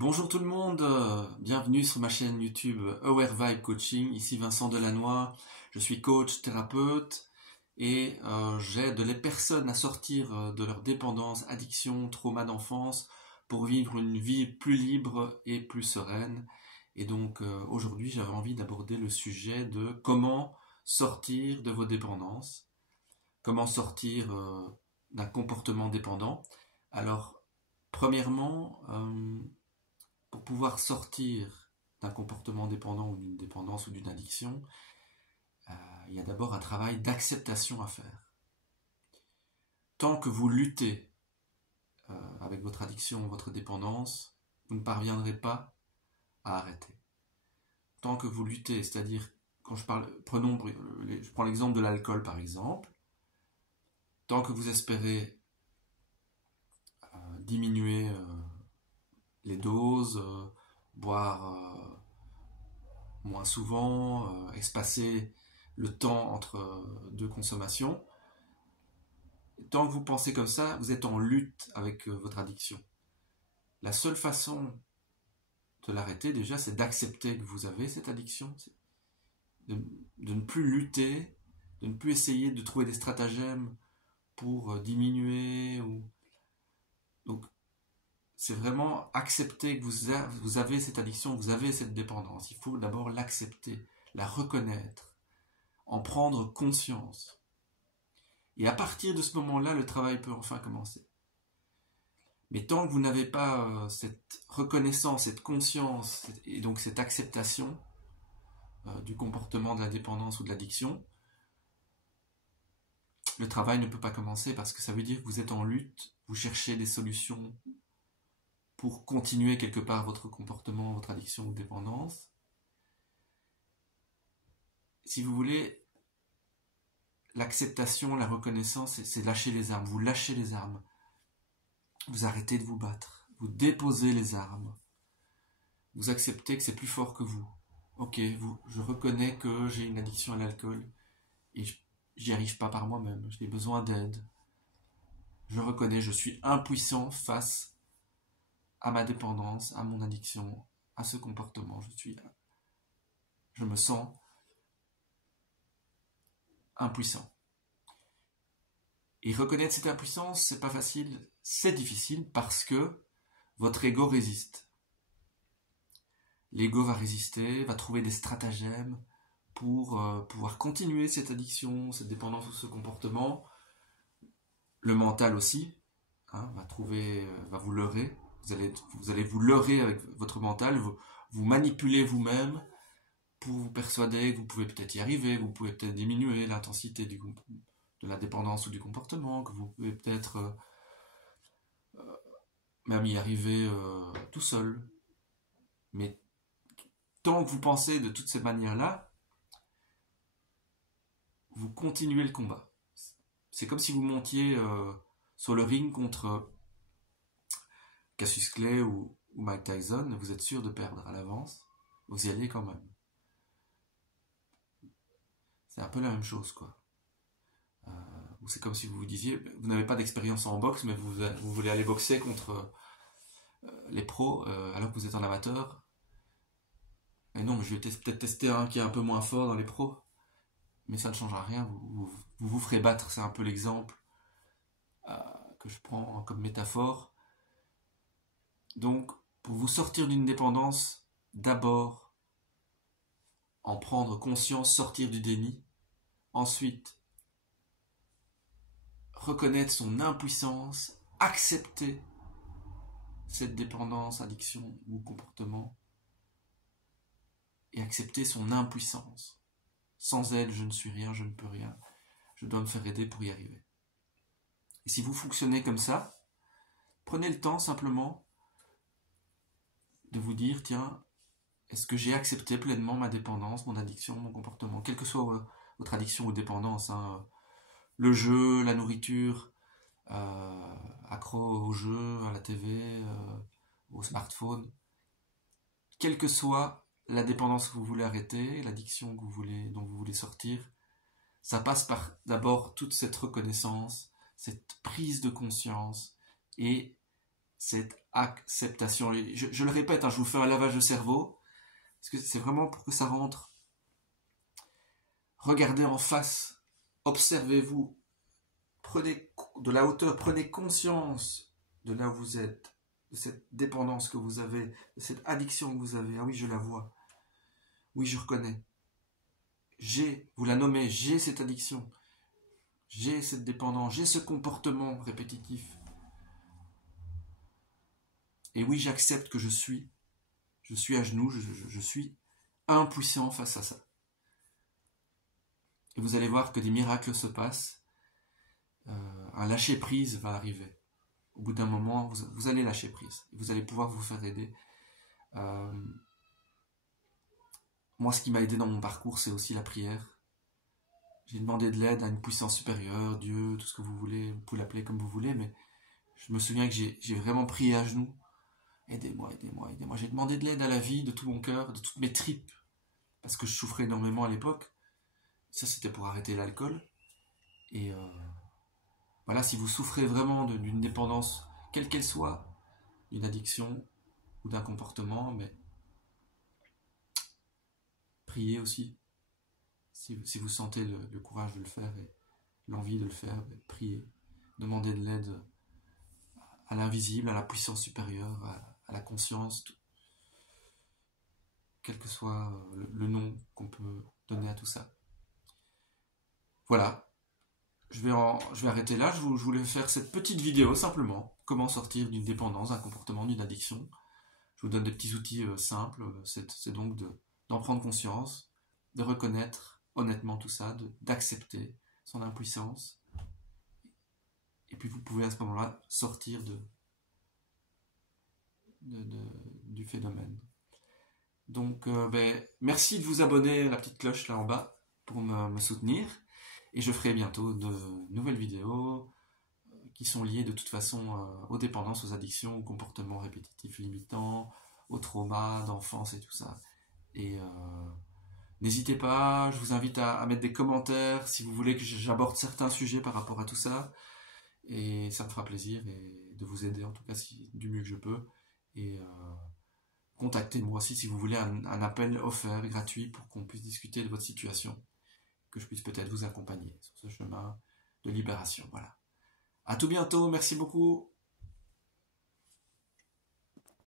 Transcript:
Bonjour tout le monde, bienvenue sur ma chaîne YouTube Aware Vibe Coaching. Ici Vincent Delannoy, je suis coach, thérapeute et j'aide les personnes à sortir de leur dépendance, addiction, trauma d'enfance pour vivre une vie plus libre et plus sereine. Et donc aujourd'hui j'avais envie d'aborder le sujet de comment sortir de vos dépendances, comment sortir d'un comportement dépendant. Alors premièrement, pour pouvoir sortir d'un comportement dépendant ou d'une dépendance ou d'une addiction, il y a d'abord un travail d'acceptation à faire. Tant que vous luttez avec votre addiction ou votre dépendance, vous ne parviendrez pas à arrêter. Tant que vous luttez, c'est-à-dire, quand je prends l'exemple de l'alcool par exemple, tant que vous espérez diminuer les doses, boire moins souvent, espacer le temps entre deux consommations. Tant que vous pensez comme ça, vous êtes en lutte avec votre addiction. La seule façon de l'arrêter déjà, c'est d'accepter que vous avez cette addiction, de ne plus lutter, de ne plus essayer de trouver des stratagèmes pour diminuer. Donc, c'est vraiment accepter que vous avez cette addiction, vous avez cette dépendance. Il faut d'abord l'accepter, la reconnaître, en prendre conscience. Et à partir de ce moment-là, le travail peut enfin commencer. Mais tant que vous n'avez pas cette reconnaissance, cette conscience, et donc cette acceptation du comportement de la dépendance ou de l'addiction, le travail ne peut pas commencer parce que ça veut dire que vous êtes en lutte, vous cherchez des solutions pour continuer quelque part votre comportement, votre addiction ou dépendance. Si vous voulez, l'acceptation, la reconnaissance, c'est lâcher les armes. Vous lâchez les armes. Vous arrêtez de vous battre. Vous déposez les armes. Vous acceptez que c'est plus fort que vous. Ok, je reconnais que j'ai une addiction à l'alcool et j'y arrive pas par moi-même. J'ai besoin d'aide. Je reconnais, je suis impuissant face à ma dépendance, à mon addiction, à ce comportement. Je me sens impuissant. Et reconnaître cette impuissance, c'est pas facile, c'est difficile parce que votre ego résiste. L'ego va résister, va trouver des stratagèmes pour pouvoir continuer cette addiction, cette dépendance ou ce comportement. Le mental aussi va vous leurrer. Vous allez vous leurrer avec votre mental, vous manipulez vous-même pour vous persuader que vous pouvez peut-être y arriver, vous pouvez peut-être diminuer l'intensité de la dépendance ou du comportement, que vous pouvez peut-être même y arriver tout seul. Mais tant que vous pensez de toutes ces manières-là, vous continuez le combat. C'est comme si vous montiez sur le ring contre Cassius Clay ou Mike Tyson, vous êtes sûr de perdre à l'avance, vous y allez quand même. C'est un peu la même chose, quoi. C'est comme si vous vous disiez, vous n'avez pas d'expérience en boxe, mais vous voulez aller boxer contre les pros alors que vous êtes un amateur. Et non, mais je vais peut-être tester un qui est un peu moins fort dans les pros. Mais ça ne changera rien, vous ferez battre. C'est un peu l'exemple que je prends comme métaphore. Donc, pour vous sortir d'une dépendance, d'abord, en prendre conscience, sortir du déni. Ensuite, reconnaître son impuissance, accepter cette dépendance, addiction ou comportement, et accepter son impuissance. Sans elle, je ne suis rien, je ne peux rien. Je dois me faire aider pour y arriver. Et si vous fonctionnez comme ça, prenez le temps simplement de vous dire, tiens, est-ce que j'ai accepté pleinement ma dépendance, mon addiction, mon comportement, quelle que soit votre addiction ou dépendance, le jeu, la nourriture, accro au jeu, à la TV, au smartphone, quelle que soit la dépendance que vous voulez arrêter, l'addiction dont vous voulez sortir, ça passe par d'abord toute cette reconnaissance, cette prise de conscience et cette acceptation. Et je le répète, hein, je vous fais un lavage de cerveau, parce que c'est vraiment pour que ça rentre. Regardez en face, observez-vous, prenez de la hauteur, prenez conscience de là où vous êtes, de cette dépendance que vous avez, de cette addiction que vous avez. Ah oui, je la vois. Oui, je reconnais. Vous la nommez, j'ai cette addiction, j'ai cette dépendance, j'ai ce comportement répétitif. Et oui, j'accepte que je suis à genoux, je suis impuissant face à ça. Et vous allez voir que des miracles se passent, un lâcher-prise va arriver. Au bout d'un moment, vous allez lâcher prise, vous allez pouvoir vous faire aider. Moi, ce qui m'a aidé dans mon parcours, c'est aussi la prière. J'ai demandé de l'aide à une puissance supérieure, Dieu, tout ce que vous voulez, vous pouvez l'appeler comme vous voulez, mais je me souviens que j'ai vraiment prié à genoux. Aidez-moi, aidez-moi, aidez-moi. J'ai demandé de l'aide à la vie, de tout mon cœur, de toutes mes tripes, parce que je souffrais énormément à l'époque. Ça, c'était pour arrêter l'alcool. Et voilà, si vous souffrez vraiment d'une dépendance, quelle qu'elle soit, d'une addiction ou d'un comportement, mais priez aussi. Si vous sentez le courage de le faire et l'envie de le faire, priez. Demandez de l'aide à l'invisible, à la puissance supérieure, à la conscience, quel que soit le nom qu'on peut donner à tout ça. Voilà, je vais arrêter là. Je voulais faire cette petite vidéo simplement. Comment sortir d'une dépendance, d'un comportement, d'une addiction. Je vous donne des petits outils simples. C'est donc d'en prendre conscience, de reconnaître honnêtement tout ça, d'accepter son impuissance. Et puis vous pouvez à ce moment-là sortir du phénomène. Donc merci de vous abonner à la petite cloche là en bas pour me soutenir. Et je ferai bientôt de nouvelles vidéos qui sont liées de toute façon aux dépendances, aux addictions, aux comportements répétitifs limitants, aux traumas d'enfance et tout ça. Et n'hésitez pas, je vous invite à mettre des commentaires si vous voulez que j'aborde certains sujets par rapport à tout ça. Et ça me fera plaisir et de vous aider en tout cas du mieux que je peux. Et contactez-moi aussi si vous voulez un appel offert, gratuit, pour qu'on puisse discuter de votre situation, que je puisse peut-être vous accompagner sur ce chemin de libération. Voilà. À tout bientôt, merci beaucoup.